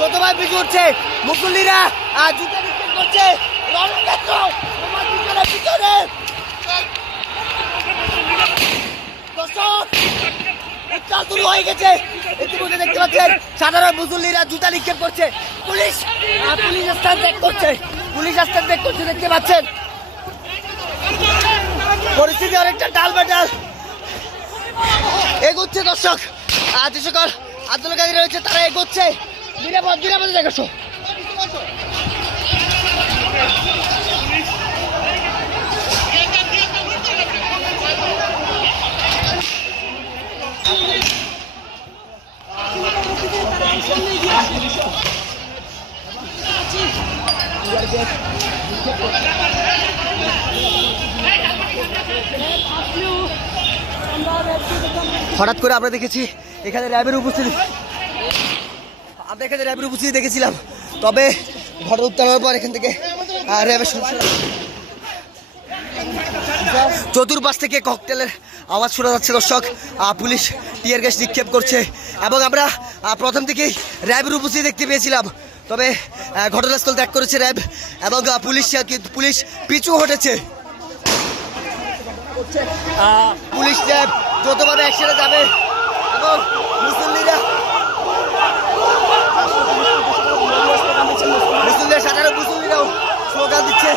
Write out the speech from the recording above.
যতবার পিছু উঠছে মুসল্লিরা জুতা নিক্ষেপ করছে রণক্ষেত্র তোমার পিছনে উত্তাল শুরু হয়ে গেছে। ইতিমধ্যে দেখতে পাচ্ছেন সাধারণ মুসল্লিরা জুতা নিক্ষেপ করছে, পুলিশ স্থান ত্যাগ করছে, দেখতে পাচ্ছেন পরিস্থিতি অনেকটা টালবাটাল এগোচ্ছে। দর্শক যে সকল আন্দোলনকারী রয়েছে তারা এগোচ্ছে নিরাপদে দেখছো। হঠাৎ করে আমরা দেখেছি এখানে র্যাবের উপস্থিতি, দেখেছিলাম, তবে ঘটনা উত্তাল হওয়ার পর এখান থেকে র্যাবের চতুর্পাশ থেকে ককটেলের আওয়াজ শোনা যাচ্ছে। দর্শক পুলিশ টিয়ার গ্যাস নিক্ষেপ করছে এবং আমরা প্রথম থেকেই র্যাবের উপস্থিতি দেখতে পেয়েছিলাম, তবে ঘটনাস্থল ত্যাগ করেছে র্যাব এবং পুলিশ পিছু হটেছে। পুলিশ র্যাব যতভাবে একসাথে যাবে এবং সাধারণ মুসল্লিরাও স্লোগান দিচ্ছে।